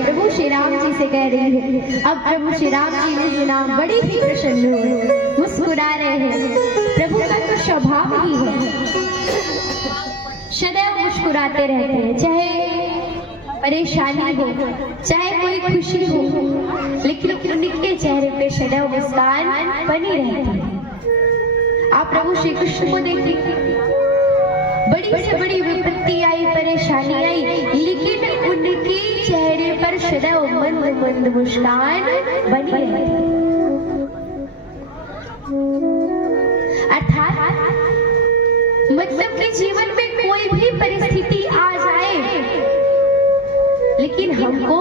प्रभु श्री राम जी से कह रही है। अब प्रभु श्री राम जी ने सुना, बड़े ही प्रसन्न हुए, मुस्कुरा रहे हैं। प्रभु का तो स्वभाव ही है, सदैव मुस्कुराते रहते हैं, चाहे परेशानी हो, चाहे कोई खुशी हो, लेकिन उनके चेहरे पे सदैव मुस्कान बनी रहती है। आप प्रभु श्री कृष्ण को देखिए, बड़ी से बड़ी विपत्ति आई, परेशानी आई, लेकिन उनके चेहरे पर सदैव मंद मंद मुस्कान बनी रहती। अर्थात मतलब कि जीवन में कोई भी परिस्थिति आ जाए, लेकिन हमको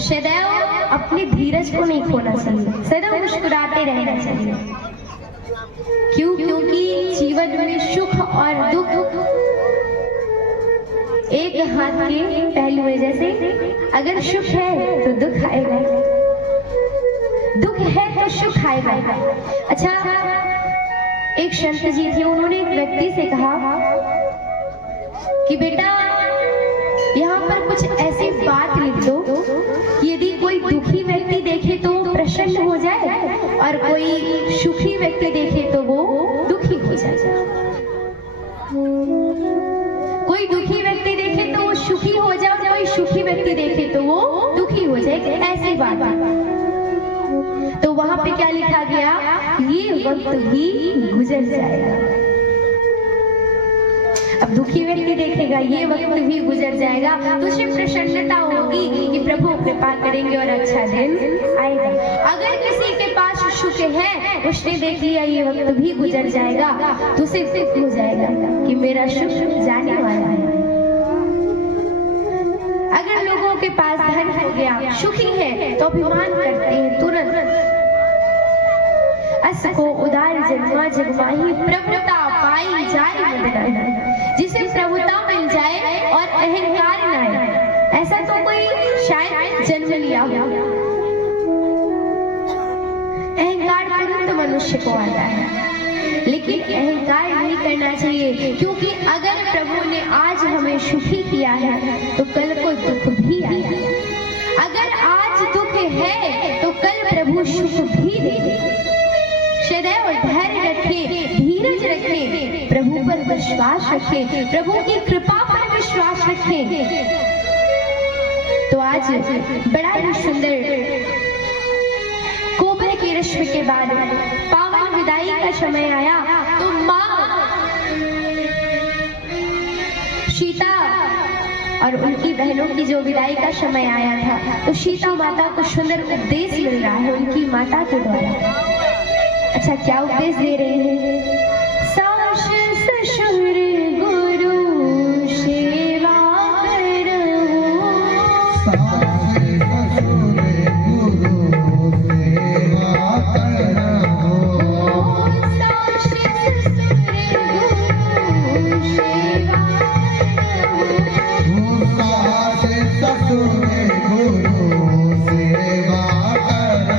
सदैव अपने धीरज को नहीं खोना चाहिए, सदैव मुस्कुराते रहना चाहिए। क्यों? क्योंकि जीवन में सुख और दुख एक हाथ के पहलू है। जैसे अगर सुख है तो दुख आएगा, दुख है तो सुख आएगा। अच्छा, एक संत जी थे, उन्होंने एक व्यक्ति से कहा कि बेटा यहाँ पर कुछ ऐसी बात लिख दो कि यदि कोई दुखी व्यक्ति देखे तो प्रसन्न हो जाए और कोई सुखी व्यक्ति देखे तो वो दुखी हो जाए। कोई दुखी व्यक्ति देखे तो वो सुखी हो जाए, कोई सुखी व्यक्ति देखे तो वो दुखी हो जाए, ऐसी बात। तो वहां पे क्या लिखा गया? ये वक्त भी गुजर जाएगा। अब दुखी व्यक्ति देखेगा ये वक्त भी गुजर जाएगा, तो उसे प्रसन्नता होगी कि प्रभु कृपा करेंगे और अच्छा दिन आएगा। अगर किसी के पास सुख है, उसने देख लिया ये वक्त भी गुजर जाएगा, तो उसे दुख हो जाएगा कि मेरा सुख जाने वाला है। अगर लोगों के पास धन हो गया, सुखी है, तो अभिमान करते हैं तुरंत। अस को उदार जन्मा जगमाही, प्रभुता पाई जाए मदनाई। जिसे प्रभुता मिल जाए और अहंकार न आए, ऐसा तो कोई शायद जन्म लिया हो। अहंकार तुरंत मनुष्य को आता है, लेकिन अहंकार नहीं करना चाहिए, क्योंकि अगर प्रभु ने आज हमें सुखी किया है तो कल को दुख भी आएगा। अगर आज दुख है तो कल प्रभु सुख भी देंगे। सदैव धैर्य रखें, धीरज रखें, प्रभु पर विश्वास रखें, प्रभु की कृपा पर विश्वास रखें। तो आज बड़ा ही सुंदर कोमल की रश्मि के बाद पावन विदाई का समय आया, तो माँ सीता और उनकी बहनों की जो विदाई का समय आया था, तो सीता माता को सुंदर उपदेश मिल रहा है उनकी माता के द्वारा। अच्छा, क्या उपदेश दे रहे हैं? सास ससुर गुरु सेवा करो, सास ससुर गुरु सेवा करो, सास ससुर गुरु सेवा करो, सास ससुर गुरु सेवा करो।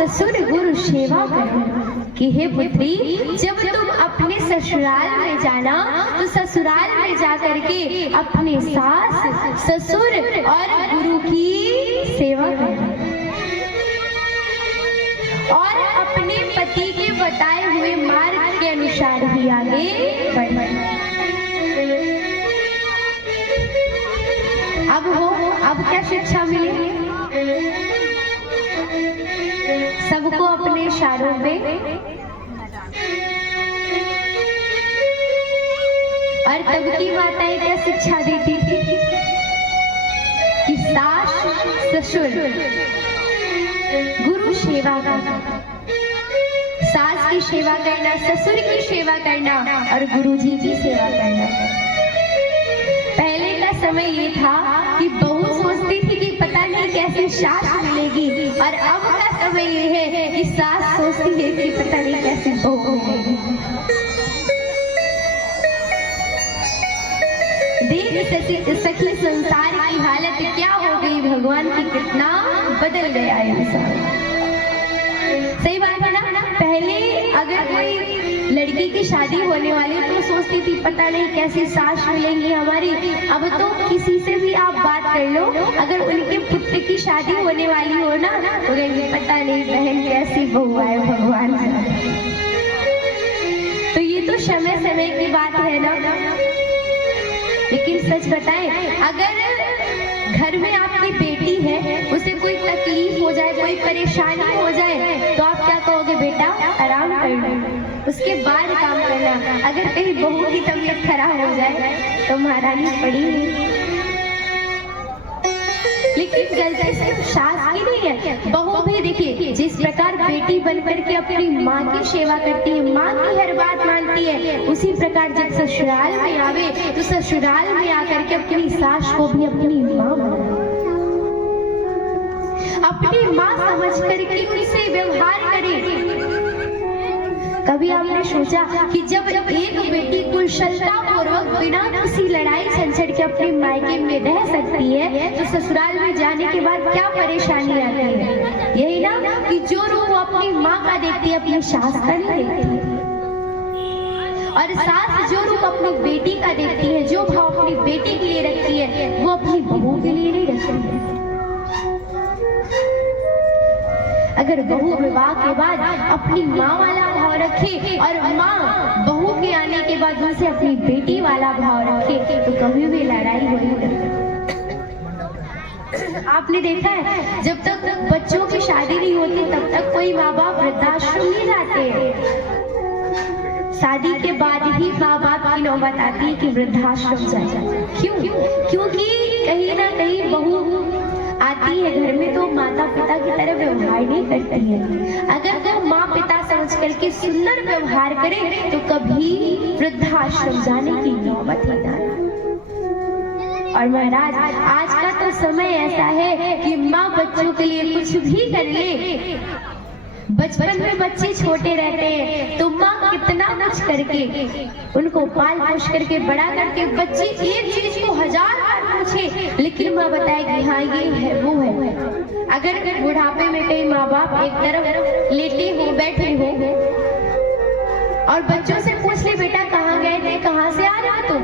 ससुर गुरु सेवा करो कि हे पुत्री, जब तुम अपने ससुराल में जाना तो ससुराल में जाकर के अपने सास ससुर और गुरु की सेवा करना और अपने पति के बताए हुए मार्ग के अनुसार ही आगे बढ़ना। अब क्या शिक्षा मिली? सबको अपने इशारों पे और तब की माताएं क्या शिक्षा देती थी कि सास ससुर गुरु सेवा करना, सास की सेवा करना, ससुर की सेवा करना और गुरु जी की सेवा करना। पहले का समय ये था कि बहू सोचती थी कि पता नहीं कैसे सास मिलेगी, और अब का समय ये है कि सास सोचती है कि पता नहीं कैसे बहू मिलेगी। देख सखी संसार की हालत क्या हो गई, भगवान की कितना बदल गया है इंसान। सही बात है ना? पहले अगर कोई लड़की की शादी होने वाली तो सोचती थी पता नहीं कैसी सास मिलेंगी हमारी। अब तो किसी से भी आप बात कर लो, अगर उनके पुत्र की शादी होने वाली हो ना तो कहेंगे पता नहीं बहन कैसी बहू आए भगवान। तो ये तो समय समय की बात है ना। लेकिन सच बताएं, अगर घर में आपकी बेटी है, उसे कोई तकलीफ हो जाए, कोई परेशानी हो जाए तो आप क्या कहोगे? बेटा आराम करना, उसके बाद काम करना। अगर कहीं बहू की तबीयत खराब हो जाए तो महारानी पड़ी नहीं। लेकिन गलती सिर्फ सास की नहीं है, बहू भी देखिए जिस प्रकार बेटी बनकर के अपनी माँ की सेवा करती है, माँ की हर बात मानती है, उसी प्रकार जब ससुराल में आवे तो ससुराल में आकर के अपनी सास को भी अपनी माँ अपनी माँ समझ करके उनसे व्यवहार करे। कभी आपने सोचा कि जब एक बेटी कुशलता पूर्वक बिना किसी लड़ाई झंझट के अपने मायके में रह सकती है तो ससुराल में जाने के बाद क्या परेशानी आती है? यही ना कि जो रूप वो अपनी माँ का देखती है अपनी सास का नहीं देखती, और सास जो रूप अपनी बेटी का देखती है, जो भाव अपनी बेटी के लिए रखती है वो अपनी बहू के लिए नहीं रखती है। अगर बहू विवाह के बाद अपनी माँ वाला भाव रखे और माँ बहू के आने के बाद उनसे अपनी बेटी वाला भाव रखे तो कभी भी लड़ाई हो नहीं। आपने देखा है जब तक बच्चों की शादी नहीं होती तब तक कोई माँ बाप वृद्धाश्रम नहीं जाते हैं। शादी के बाद ही माँ बाप की नौबत आती है कि वृद्धाश्रम जाए। क्यों? क्योंकि कहीं ना कहीं बहू आती है घर में तो माता पिता की तरह व्यवहार नहीं करती है। अगर वो माँ पिता समझ करके सुंदर व्यवहार करे तो कभी वृद्धाश्रम जाने की नौबत ही ना। और महाराज आज का तो समय ऐसा है कि माँ बच्चों के लिए कुछ भी कर ले। बचपन में बच्चे छोटे रहते हैं तो माँ कितना कुछ करके उनको पाल पोष करके बड़ा करके बच्चे एक चीज को 1000 बार पूछे लेकिन माँ बताएगी हाँ ये है वो है। अगर बुढ़ापे में कई माँ बाप एक तरफ लेटे हो बैठे हो और बच्चों से पूछ ले बेटा कहाँ गए थे, कहाँ से आ रहे हो तुम,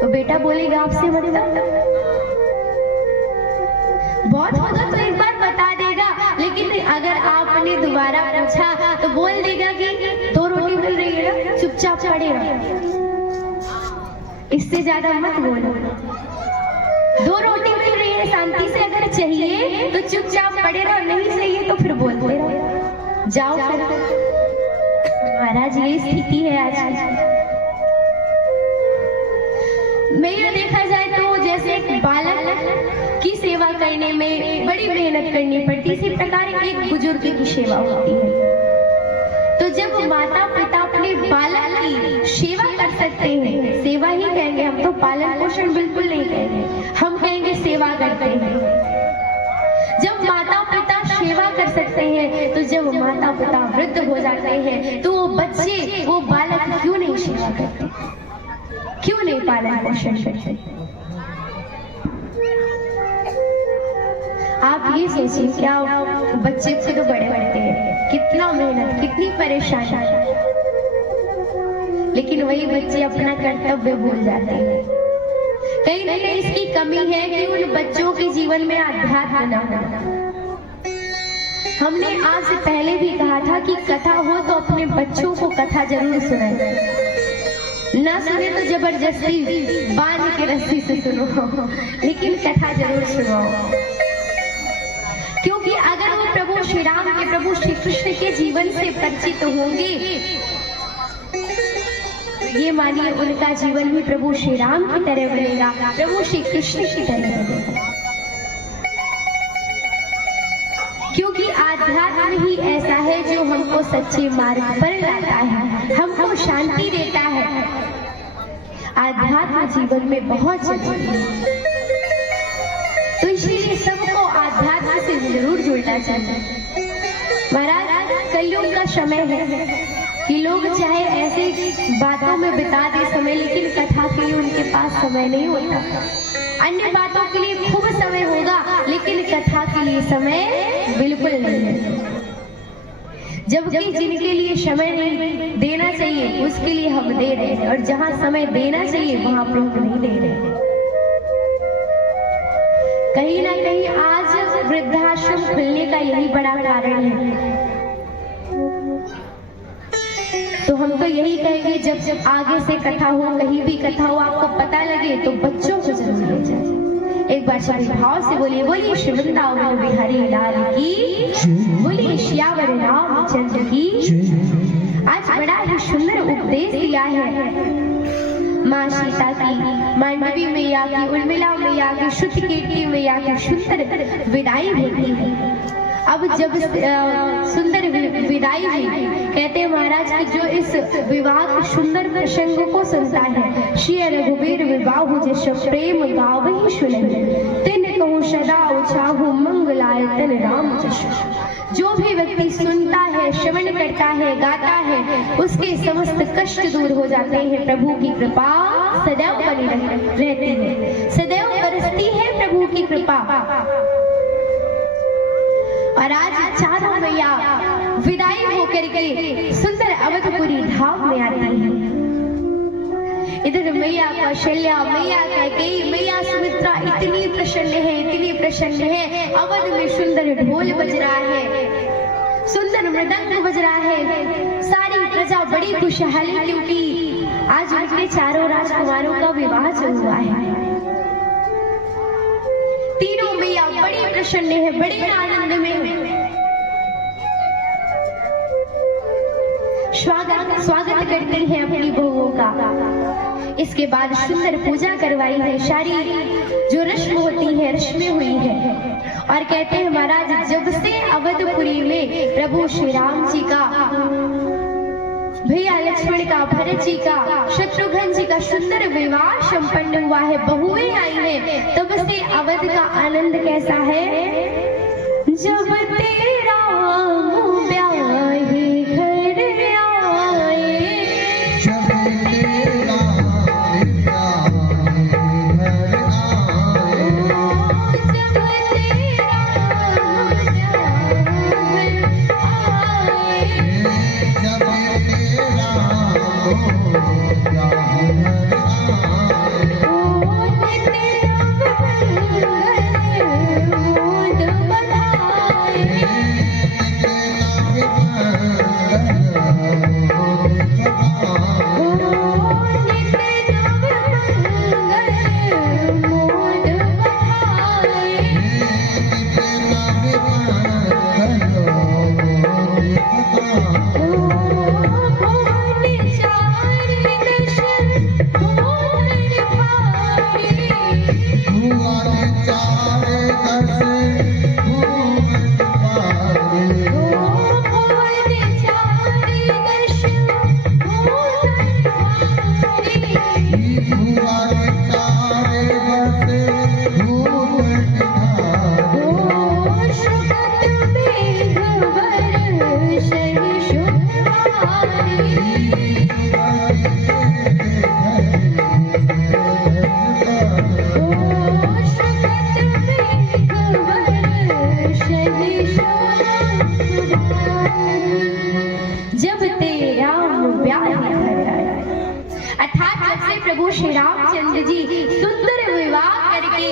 तो बेटा बोलेगा आपसे मतलब बहुत होगा तो एक बार बता देगा। लेकिन अगर आपने दोबारा पूछा तो बोल देगा कि 2 रोटी मिल रही है ना, चुपचाप पड़े रहो, इससे ज्यादा मत बोलो। 2 रोटी मिल रही है शांति से, अगर चाहिए तो चुपचाप पड़े रहो, नहीं चाहिए तो फिर बोलते रहो, जाओ फिर। महाराज ये स्थिति है आज। मेरा देखा जाए तो जैसे एक बालक की सेवा करने में बड़ी मेहनत करनी पड़ती, इसी प्रकार एक बुजुर्ग की सेवा होती है। तो जब माता पिता अपने बालक की सेवा कर सकते हैं, सेवा ही कहेंगे हम तो, पालन पोषण बिल्कुल नहीं कहेंगे, हम कहेंगे सेवा करते हैं। जब माता पिता सेवा कर सकते हैं तो जब माता पिता वृद्ध हो जाते हैं तो वो बच्चे वो बालक क्यों नहीं सेवा करते, क्यों नहीं पालन पोषण करते? आप ये सोचिए क्या बच्चे खुद बड़े होते हैं, कितना मेहनत, कितनी परेशानी। लेकिन वही बच्चे अपना कर्तव्य भूल जाते हैं। कहीं ना कहीं इसकी कमी है कि उन बच्चों के जीवन में अध्यात्म न हो। हमने आज से पहले भी कहा था कि कथा हो तो अपने बच्चों को कथा जरूर सुनाए, ना सुने तो जबरदस्ती बांध के रस्सी से सुनो, लेकिन कथा जरूर सुनाओ। क्योंकि अगर वो प्रभु श्री राम के, प्रभु श्री कृष्ण के जीवन से परिचित होंगे, ये मानिए उनका जीवन भी प्रभु श्री राम की तरह बनेगा, प्रभु श्री कृष्ण की तरह बनेगा। क्योंकि आध्यात्म ही ऐसा है जो हमको सच्चे मार्ग पर लाता है, हमको शांति देता है। आध्यात्म जीवन में बहुत जरूरी है, तो इसलिए सबको आध्यात्म से जरूर जुड़ना चाहिए। महाराज, कलयुग का समय है कि लोग चाहे ऐसे बातों में बिता दे समय, लेकिन कथा के लिए उनके पास समय नहीं होता। अन्य बातों के लिए खूब समय होगा, लेकिन कथा के लिए समय बिल्कुल नहीं है। जबकि जिनके लिए समय नहीं देना चाहिए उसके लिए हम दे रहे हैं, और जहां समय देना चाहिए वहां पर हम नहीं दे रहे हैं। कहीं ना कहीं आज वृद्धाश्रम खुलने का यही बड़ा कारण है। तो हम तो यही कहेंगे, जब जब आगे से कथा हो, कहीं भी कथा हो, आपको पता लगे तो बच्चों को जरूर ले जाए। एक बार सभी भाव से बोलिए, बोलिए श्री वृंदावन बिहारी लाल की, बोलिए श्यावर रामचंद्र की। आज बड़ा ही सुंदर उपदेश दिया है माँ सीता की, मांडवी मैया की, उर्मिला मैया की, श्रुतकीर्ति मैया की सुंदर विदाई होती है। अब जब सुंदर विदाई हुई, कहते हैं महाराज कि जो इस विवाह के सुंदर प्रसंग को सुनता है, श्री रघुबीर विवाह जैसे प्रेम गावहि सुनहि, तिन कहूँ सदा उछाहु मंगलाय तन राम जसु। जो भी व्यक्ति सुनता है, श्रवण करता है, गाता है, उसके समस्त कष्ट दूर हो जाते हैं। प्रभु की कृपा सदैव बनी रहती है, सदैव बरसती है प्रभु की कृपा। और आज चारों मैया विदाई होकर के सुंदर अवधपुरी धाम में आती है। इधर मैया कौशल्या, मैया कैकेयी, मैया सुमित्रा इतनी प्रसन्न है, इतनी प्रसन्न है। अवध में सुंदर ढोल बज रहा है, सुंदर मृदंग बज रहा है, सारी प्रजा बड़ी खुशहाली, क्योंकि आज उनके चारों राजकुमारों का विवाह चल हुआ है। तीनों मैया बड़ी प्रसन्न है, बड़े आनंद में स्वागत करती हैं अपनी बहुओं का। इसके बाद सुंदर पूजा करवाई है, सारी जो रस्म होती है रस्में हुई है। और कहते हैं महाराज, जब से अवधपुरी में प्रभु श्री राम जी का, भैया लक्ष्मण का, भरत जी का, शत्रुघ्न जी का सुंदर विवाह संपन्न हुआ है, बहुएं आई हैं, तब से अवध का आनंद कैसा है। जब तेरा मुँह ब्याहे घर आए, जब तेरा मुँह ब्याहे घर आए, जब तेरा मुँह ब्याहे आए, जब प्रभु श्री रामचंद्र जी सुंदर विवाह करके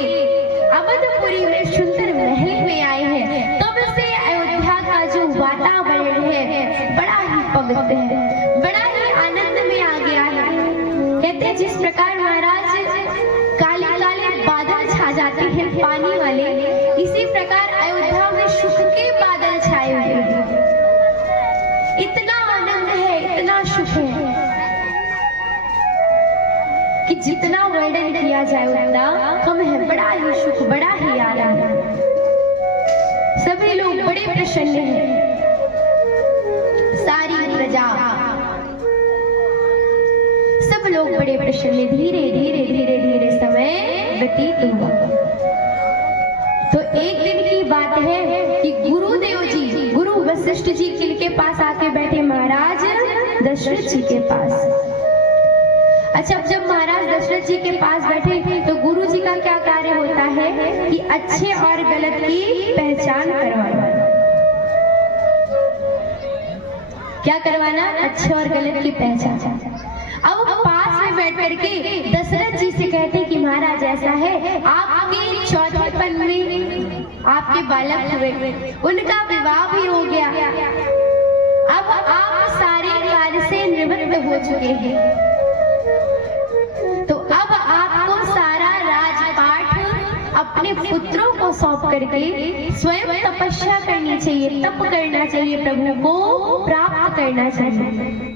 अवधपुरी में सुंदर महल में आए हैं, तब से अयोध्या का जो वातावरण है बड़ा ही पवित्र है, बड़ा ही आनंद में आ गया है। कहते हैं जिस प्रकार महाराज काले काले बादल छा जाते हैं पानी वाले, इसी प्रकार अयोध्या में सुख के बादल छाए हुए हैं। इतना आनंद है, इतना सुख है कि जितना वर्णन किया जाए उतना कम है। बड़ा ही सुख, बड़ा ही आनंद, सभी लोग बड़े प्रसन्न हैं, सारी प्रजा, सब लोग बड़े प्रसन्न। धीरे धीरे धीरे धीरे समय व्यतीत हुआ। तो एक दिन की बात है कि गुरुदेव जी, गुरु वशिष्ठ जी किनके पास आके बैठे? महाराज दशरथ जी के पास। अच्छा, जब महाराज दशरथ जी के पास बैठे तो गुरु जी का क्या कार्य होता है कि अच्छे और गलत की पहचान करवाना। क्या करवाना? अच्छे और गलत की पहचान। अब पास में बैठ करके दशरथ जी से कहते कि महाराज ऐसा है, आपके चौथेपन में आपके बालक हुए, उनका विवाह भी हो गया, अब आप सारे कार्य से निवृत्त हो चुके हैं, तो अब आपको सारा राजपाट अपने पुत्रों को सौंप करके स्वयं तपस्या करनी चाहिए, तप करना चाहिए, प्रभु को प्राप्त करना चाहिए।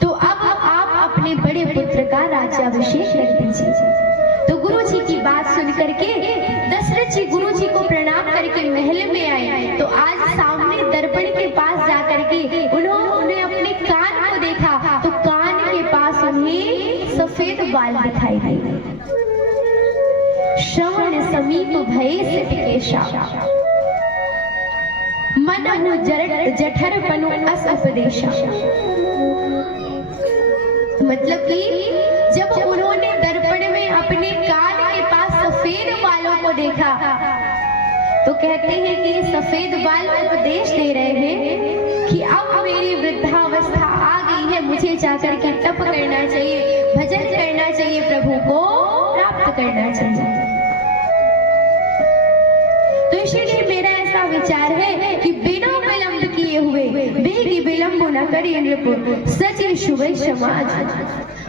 तो अब आप अपने बड़े पुत्र का राज्याभिषेक कर दीजिए। तो गुरु जी की बात सुन करके दशरथ जी गुरु जी को प्रणाम करके महल में आए। तो आज सामने दर्पण के पास जाकर के उन्होंने अपने कान को देखा, तो कान के पास उन्हें सफेद बाल दिखाई दिए। श्रवण समीप भय सिद्धकेशा, मनहु जठर पनु अस उपदेशा। मतलब कि जब उन्होंने दर्पण में अपने कान के पास सफेद बालों को देखा तो कहते हैं कि ये सफेद बाल उपदेश दे रहे हैं कि अब मेरी वृद्धावस्था आ गई है, मुझे जाकर के तप करना चाहिए, भजन करना चाहिए, प्रभु को प्राप्त करना चाहिए। तो इसीलिए मेरा ऐसा विचार है कि बिना विलंब किए हुए बेगी विलंब न करिए नृप सचिव शुभ समाज।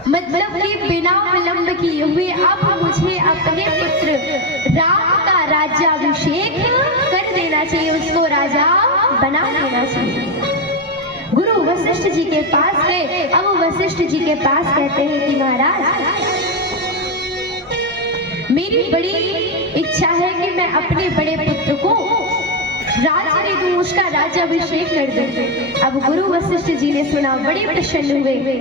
मतलब कि बिना विलंब किए हुए अब मुझे अपने पुत्र राम का राज्याभिषेक कर देना चाहिए, उसको राजा बना देना चाहिए। गुरु वशिष्ठ जी के पास गए। अब वशिष्ठ जी के पास कहते हैं कि महाराज मेरी बड़ी इच्छा है कि मैं अपने बड़े पुत्र को राज दूं, उसका राज्याभिषेक कर दूं। अब गुरु वशिष्ठ जी ने सुना, बड़े प्रसन्न हुए,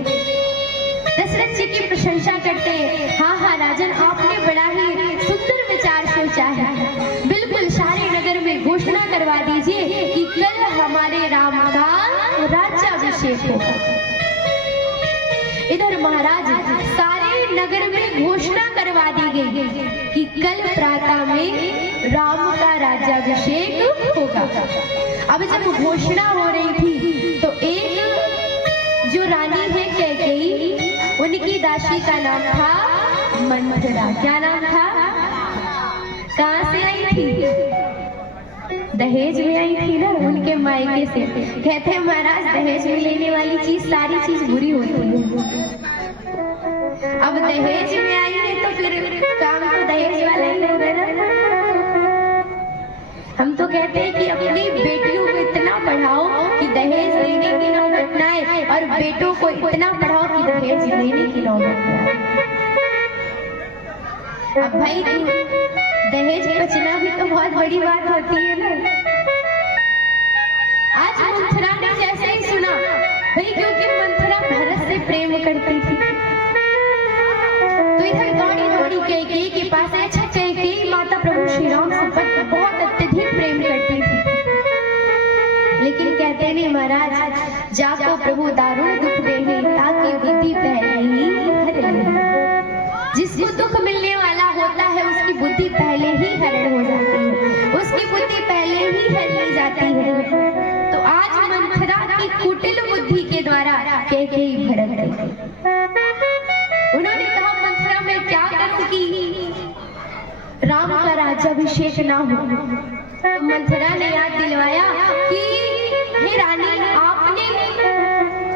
दशरथ जी की प्रशंसा करते हैं। हाँ हाँ राजन, आपने बड़ा ही सुंदर विचार सोचा है। बिल्कुल सारे नगर में घोषणा करवा दीजिए कि कल हमारे राम का राज्याभिषेक होगा। इधर महाराज सारे नगर में घोषणा करवा दी गई कि कल प्रातः में राम का राज्याभिषेक होगा। अब जब घोषणा हो रही थी तो एक जो रानी है कैकेयी, उनकी दासी का नाम था मंथरा। क्या नाम था? कहाँ से आई थी? दहेज में आई थी ना, उनके मायके से। कहते हैं महाराज दहेज में लेने वाली चीज सारी चीज बुरी होती है। अब दहेज में आई है तो फिर काम तो दहेज वाला ही होगा ना। हम तो कहते हैं कि अपनी बेटियों को इतना पढ़ाओ कि दहेज लेने की नौबत ना आए, और बेटों को इतना पढ़ाओ कि दहेज लेने की नौबत ना आए। अब भाई दहेज बचना भी तो बहुत बड़ी बात होती है ना। आज मंथरा ने जैसे ही सुना, भाई क्योंकि मंथरा भरत से प्रेम करती थी, तो इधर दौड़ी दौड़ी कैकेयी के पास। अच्छा, कैकेयी माता प्रभु श्री राम से बहुत अत्यधिक प्रेम करती थी, लेकिन कहते नहीं महाराज जाको प्रभु दारुण दुख देंगे ताकि बुद्धि पहले ही हर ले। जिसको दुख मिलने वाला होता है उसकी बुद्धि पहले ही हरण हो जाती है, उसकी बुद्धि पहले ही हर ली जाती है। तो आज मंथरा की कुटिल बुद्धि के द्वारा कैकेयी भड़क गई। उन्होंने कहा राज्याभिषेक ना हो। तो मंथरा ने याद दिलवाया कि हे रानी, आपने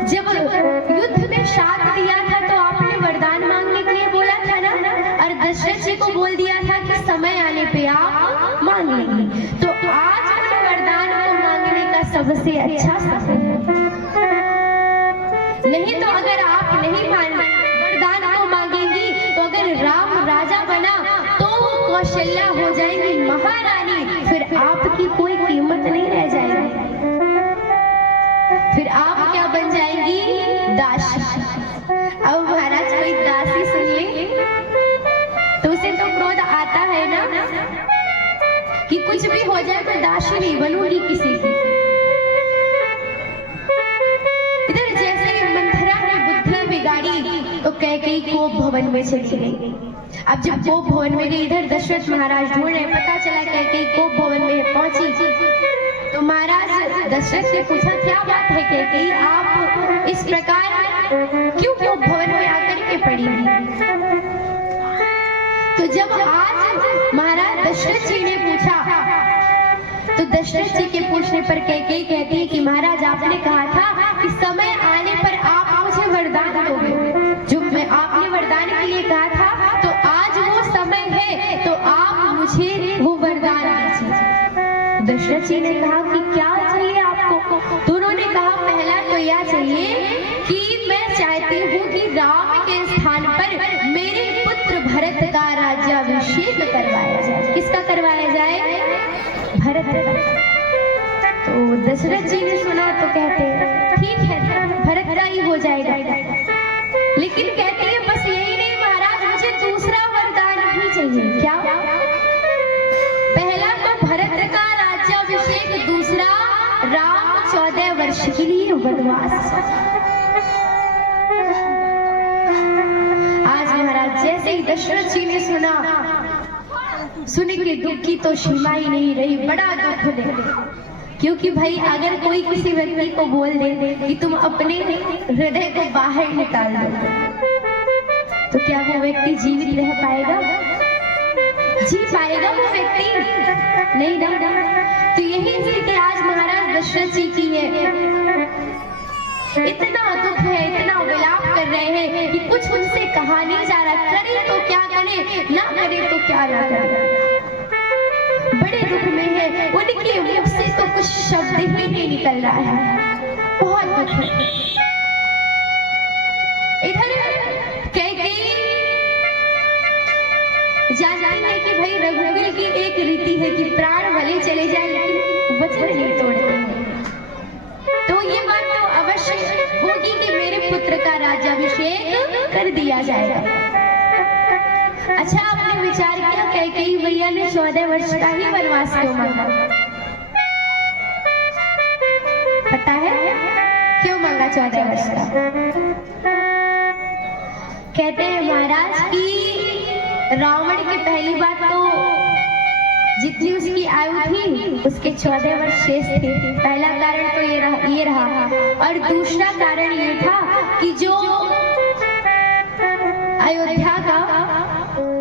जब युद्ध में साथ दिया था तो आपने वरदान मांगने के लिए बोला था ना, और दशरथ जी को बोल दिया था कि समय आने पे आप मांग लेंगे। तो आज उन वरदान को मांगने का सबसे अच्छा समय है। नहीं तो अगर आप नहीं वरदान को मांगेंगी तो अगर राम राजा बना तो कौशल्या हो जाएंगी महारानी, फिर आपकी कोई कीमत नहीं रह जाएगी, फिर आप क्या बन जाएंगी? दासी। अब महाराज कोई दासी सुनिए तो उसे तो क्रोध आता है ना कि कुछ भी हो जाए मैं दासी नहीं बनूंगी किसी की। इधर जैसे मंथरा ने बुद्धि बिगाड़ी तो कैकेयी कोप भवन में चली गई। अब जब कोप भवन में गई, इधर दशरथ महाराज ढूंढ रहे, पता चला कैकेयी कोप भवन में पहुंची। तो महाराज दशरथ ने पूछा क्या बात है कैकेयी, आप इस प्रकार क्यों कोप भवन में आकर के पड़ी हैं? तो जब आज महाराज दशरथ जी ने पूछा तो दशरथ जी के पूछने पर कैकेयी कहती है कि महाराज आपने कहा था कि समय आने पर आप मुझे वरदान दोगे, जो मैं आपने वरदान के लिए कहा था, तो आज वो समय है, तो आप मुझे वो वरदान दीजिए। दशरथ जी ने कहा कि क्या चाहिए आपको? तो उन्होंने कहा पहला तो यह चाहिए कि मैं चाहती हूँ कि राम के स्थान पर मेरे पुत्र भरत का राज्याभिषेक करवाया जाए। किसका करवाया जाए? भरत का। तो दशरथ जी ने सुना तो कहते ठीक है, भरत का ही हो जाएगा। लेकिन कहते हैं बस यही नहीं महाराज, मुझे दूसरा वरदान भी चाहिए। क्या? पहला तो भरत का राज्याभिषेक, दूसरा राम 14 वर्ष के लिए वनवास। आज महाराज जैसे ही दशरथ जी ने सुना, सुन के दुख की तो सीमा ही नहीं रही, बड़ा दुख ले। क्योंकि भाई अगर कोई किसी व्यक्ति को बोल दे कि तुम अपने हृदय को बाहर निकाल दो, तो क्या वो व्यक्ति जीवित रह पाएगा? जी पाएगा वो व्यक्ति? नहीं ना। तो यही स्थिति आज महाराज दशरथ जी की है। इतना दुख है, इतना विलाप कर रहे हैं कि कुछ उनसे कहा नहीं जा रहा। करे तो क्या करे, ना करे तो क्या ना करे, बड़े दुख में है। उनके मुख से तो कुछ शब्द ही नहीं निकल रहा है, बहुत दुख है। इधर कैकेयी जानती है कि भाई रघुकुल की एक रीति है कि प्राण भले चले जाए लेकिन वचन नहीं तोड़ते। तो ये बात तो अवश्य होगी कि मेरे पुत्र का राज्याभिषेक कर दिया जाएगा। अच्छा, आपने विचार किया कैकेयी भैया ने 14 वर्ष का ही वनवास क्यों मांगा? पता है क्यों मांगा 14 वर्ष का? कहते हैं महाराज कि रावण की पहली बात तो जितनी उसकी आयु थी उसके 14 वर्ष शेष थे। पहला कारण तो ये रहा। और दूसरा कारण ये था कि जो अयोध्या का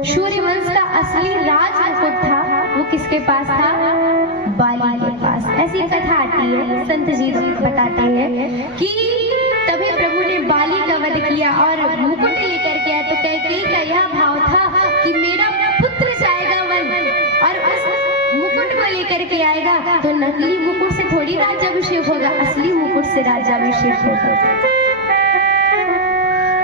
सूर्यवंश का असली राजमुकुट था वो किसके पास था? बाली के पास। ऐसी कथा आती है, संत जी बताते हैं कि तभी प्रभु ने बाली का वध किया और मुकुट लेकर के आया। तो कैकेयी का यह भाव था कि मेरा पुत्र जाएगा वन और उस मुकुट को लेकर के आएगा, तो नकली मुकुट से थोड़ी राज्याभिषेक होगा, असली मुकुट से राज्याभिषेक होगा।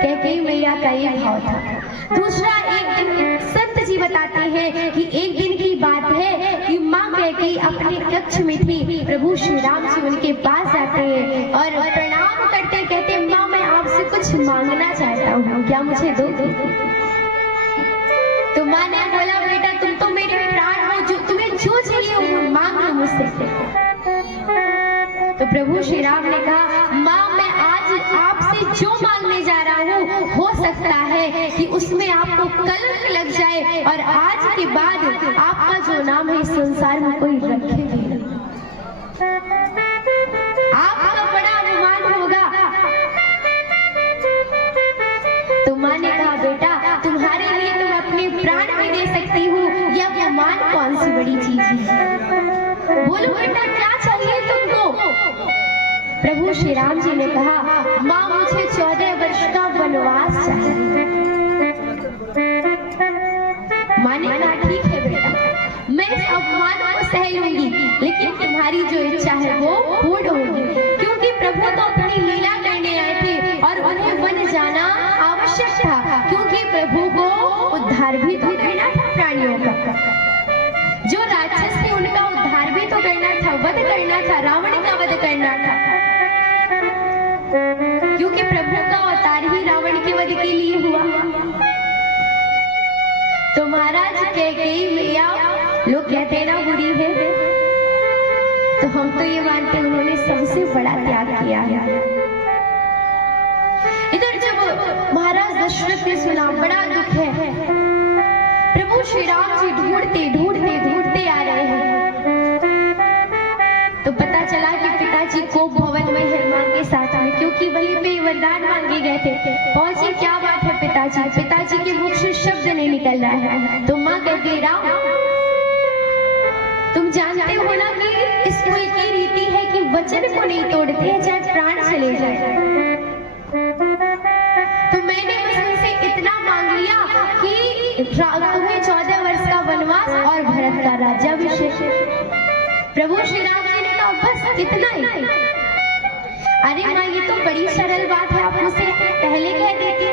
कैकेयी मैया का ये भाव था। दूसरा, एक दिन संत जी बताते हैं कि एक दिन की बात है कि माँ कैकेयी अपने कक्ष में थी। प्रभु श्री राम जी उनके पास जाते हैं और प्रणाम करते कहते माँ मैं आपसे कुछ मांगना चाहता हूँ, क्या मुझे दोगी? तो माँ ने बोला बेटा तुम तो मेरे प्राण हो, जो तुम्हें जो चाहिए वो मांग लो मुझसे। तो प्रभु श्री राम ने कहा माँ मैं आज आपसे जो मांगने जा रहा हूँ हो सकता है कि उसमें आपको कलंक लग जाए और आज के बाद आपका जो नाम है इस संसार में कोई रखे नहीं, आपका बड़ा अपमान होगा। तो माँ ने कहा बेटा तुम्हारे लिए तुम अपने प्राण भी दे सकती हूँ, यह अपमान कौन सी बड़ी चीज है? बोलो बेटा क्या चाहिए तुमको? प्रभु श्री राम जी ने कहा, माँ मुझे 14 वर्ष का वनवास चाहिए। माँ ने कहा ठीक है बेटा, मैं इस अपमान को सह लूंगी, लेकिन तुम्हारी जो इच्छा है वो पूर्ण होगी। क्योंकि प्रभु तो अपनी लीला करने आए थे और उन्हें वन जाना आवश्यक था, क्योंकि प्रभु को उद्धार भी तो करना था प्राणियों का। जो राक्षस थे उनका उद्धार भी तो करना था, वध करना था, रावण का वध करना था, क्योंकि प्रभु का अवतार ही रावण के वध के लिए हुआ। तो महाराज कैकेयी मैया, लोग कहते हैं ना बुरी है, तो हम तो ये मानते हैं उन्होंने सबसे बड़ा त्याग किया है। इधर जब महाराज दशरथ ने सुना, बड़ा दुख है, प्रभु श्री राम जी ढूंढते ढूंढते ढूंढते आ रहे हैं, तो पता चला कि पिताजी को भवन में है मां के साथ में, क्योंकि वहीं पे वरदान मांगे गए थे। पहुंचे, क्या बात है पिताजी? पिताजी के मुख से शब्द नहीं निकल रहा है। तो मां कहती, राम तुम जानते हो ना कि इस कुल की रीति है कि वचन को नहीं तोड़ते हैं, चाहे प्राण चले जाए। तो मैंने बस उनसे इतना मांग लिया कि तुम्हें 14 वर्ष का वनवास और भरत का राज्याभिषेक। प्रभु श्री राम जी ने कहा बस इतना ही? अरे माँ ये तो बड़ी सरल बात है, आप मुझसे पहले कह देती।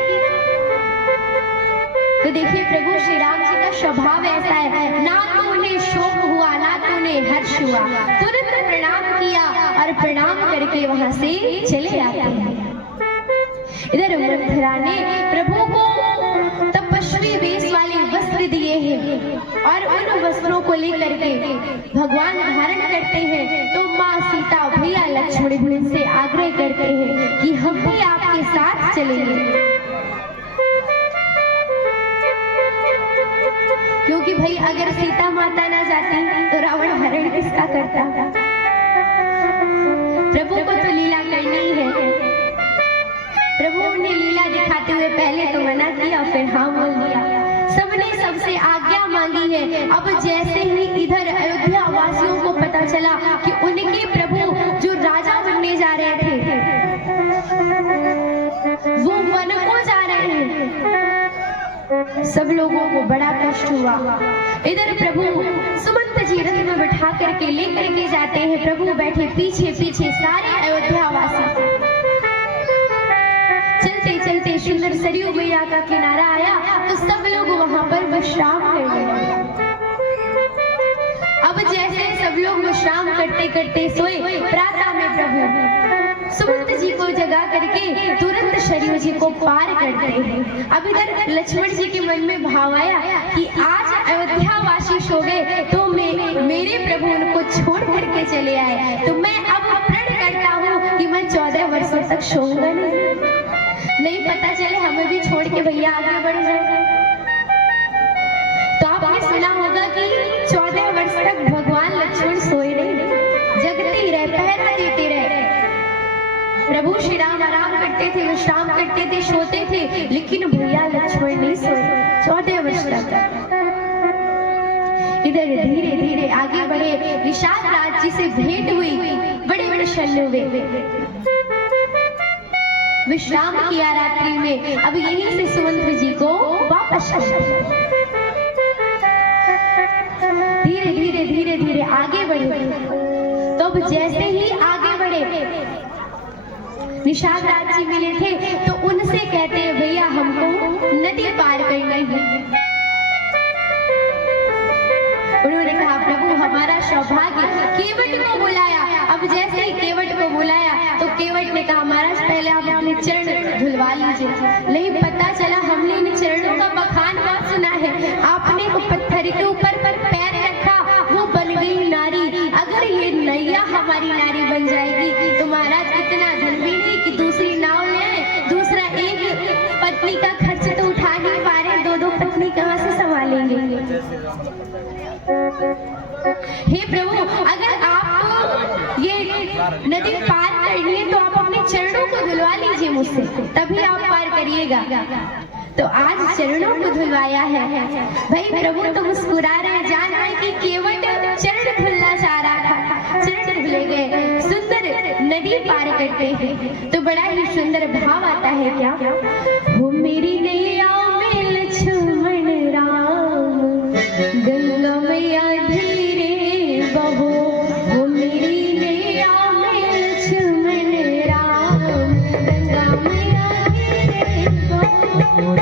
तो देखिए प्रभु श्री राम जी का स्वभाव ऐसा है, ना तो उन्हें शोक हुआ ना तो उन्हें हर्ष हुआ, तुरंत प्रणाम किया और प्रणाम करके वहां से चले आते हैं। इधर मंथरा ने प्रभु को तपस्वी वेश वाले वस्त्र दिए हैं और उन वस्त्रों को लेकर के भगवान धारण करते हैं। तो माँ सीता, भैया लक्ष्मण भी उनसे आग्रह करते हैं कि हम भी आपके साथ चलेंगे, क्योंकि भाई अगर सीता माता ना जाती तो रावण हरण किसका करता? प्रभु को तो लीला करनी ही है। प्रभु ने लीला दिखाते हुए पहले तो मना किया, फिर हाँ बोल दिया। सबने सबसे आज्ञा मांगी है। अब जैसे ही इधर अयोध्या वासियों को पता चला कि उनके प्रभु जो राजा बनने जा रहे थे वो वन को जा रहे हैं, सब लोगों को बड़ा कष्ट हुआ। इधर प्रभु सुमंत जी रथ में बैठा करके लेकर के जाते हैं, प्रभु बैठे पीछे पीछे सारे अयोध्या वासी। चलते चलते सुंदर सरयू मैया का किनारा आया तो सब लोग वहां पर विश्राम करने लगे। अब जैसे सब लोग विश्राम करते करते सोए, प्रातः में प्रभु सुमंत जी को जगा करके तुरंत सरयू जी को पार करते हैं। अब इधर लक्ष्मण जी के मन में भाव आया कि आज अयोध्या वासी सो गए तो मेरे प्रभु उनको छोड़ करके चले आए, तो मैं अब प्रण करता हूँ कि मैं 14 वर्षों तक सोऊंगा नहीं पता चले हमें भी छोड़ के भैया आगे बढ़ जाए। तो आपने सुना होगा कि 14 वर्ष तक भगवान लक्ष्मण सोए नहीं, जगते ही रहे, पहरा देते रहे। प्रभु श्री राम आराम करते थे, विश्राम करते थे, सोते थे, लेकिन भैया लक्ष्मण नहीं सोए 14 वर्ष तक। इधर धीरे धीरे आगे बढ़े, विशाल राज जी से भेंट हुई, बड़े बड़े शल्य हुए, विश्राम किया रात्रि में। अब यहीं से सुमंत्र जी को वापस धीरे धीरे धीरे धीरे आगे बढ़े। तो अब जैसे ही आगे बढ़े, निषाद राज जी मिले थे तो उनसे कहते हैं भैया हमको नदी पार करनी है। उन्होंने कहा प्रभु हमारा सौभाग्य, केवट को बुलाया। अब जैसे ही केवट को बुलाया तो केवट ने कहा महाराज पहले आप अपने चरण धुलवा लीजिए। नहीं पता चला हमने इन चरणों का बखान बहुत सुना है, आपने वो पत्थर के ऊपर पैर रखा वो बन गई नारी। अगर ये नैया हमारी नारी बन जाएगी तो महाराज इतना धन भी नहीं कि दूसरी नाव ले आए, दूसरा एक पत्नी का खर्च तो उठा नहीं पा रहे, दो दो पत्नी कहाँ से संभालेंगे। हे प्रभु अगर आप ये नदी पार करनी है तो आप अपने चरणों को धुलवा लीजिए मुझसे, तभी आप पार करिएगा। तो आज चरणों को धुलवाया है। भाई प्रभु तो मुस्कुरा रहे, जान रहे कि पार करते हैं तो बड़ा ही सुंदर भाव आता है क्या, हो मेरी नैया में लक्ष्मण राम, गंगा मैया धीरे बहो, हो मेरी नैया में लक्ष्मण राम, गंगा मैया धीरे बहो।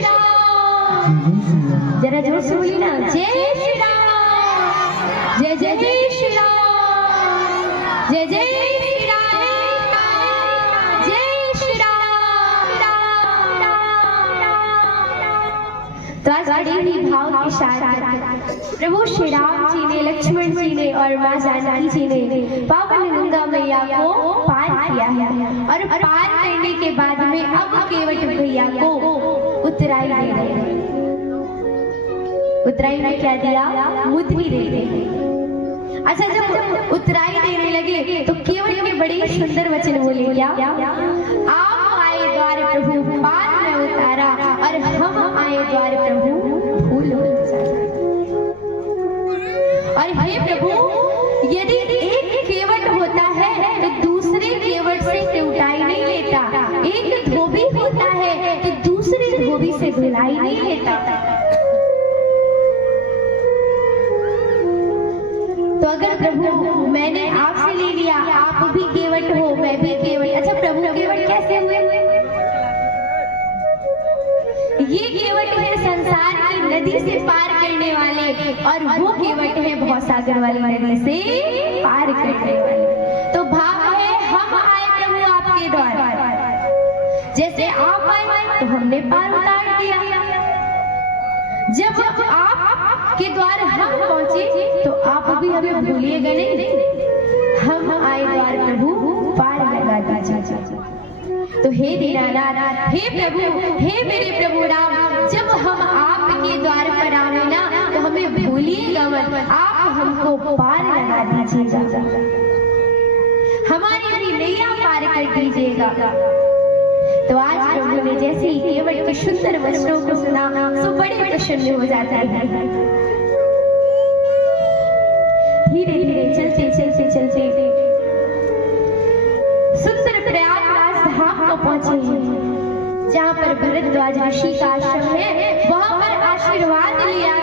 श्री राम। जरा जोर से बोलिए ना, जय श्री राम, जय जय जय श्री राम, जय जय श्री राम, जय श्री राम। तो आज बड़े ही भाव के साथ प्रभु श्री राम जी ने, लक्ष्मण जी ने और माँ जानकी जी ने पावन गंगा मैया को पार किया है। और पार करने के बाद में अब केवट भैया को उतराई दे रहे हैं। उतराई में क्या दिया? मुद्री दे रहे हैं। अच्छा, जब उतराई देने लगे तो केवट में बड़े सुंदर वचन बोले, क्या? आप आए द्वार प्रभु पार में उतारा, और हम आए द्वार प्रभु फूल और हे प्रभु, यदि एक केवट होता है तो दूसरे केवट से उठाई नहीं लेता, एक धोबी होता है तो दूसरे धोबी से धुलाई नहीं लेता। तो अगर प्रभु मैंने आपसे ले लिया, आप भी केवट हो, मैं भी केवट, अच्छा प्रभु केवट कैसे हुए? ये केवट है संसार की नदी से पार करने वाले, और वो केवट है भवसागर वाली नदी से पार करने वाले। तो भाव है, हम आए प्रभु आपके द्वार, जैसे आप आए तो हमने पार उतार दिया। जब आप के द्वार हम पहुंचे तो आप भी हमें भूलिएगा नहीं, हम आए द्वार प्रभु पार लगा दीजिए। तो हे दीनानाथ, हे प्रभु, हे मेरे प्रभु राम, जब हम आपके द्वार पर आवे ना तो हमें भूलिएगा मत, आप हमको पार लगा दीजिएगा, हमारी भी नैया पार कर दीजिएगा। तो आज प्रभु ने जैसे ही केवट के सुंदर वचनों को सुना तो बड़े प्रसन्न हो जाता है। धीरे धीरे चलते चलते चलते सुंदर प्रयागराज धाम को पहुंचे, जहाँ पर भरद्वाज ऋषि का आश्रम है। वहां पर आशीर्वाद लिया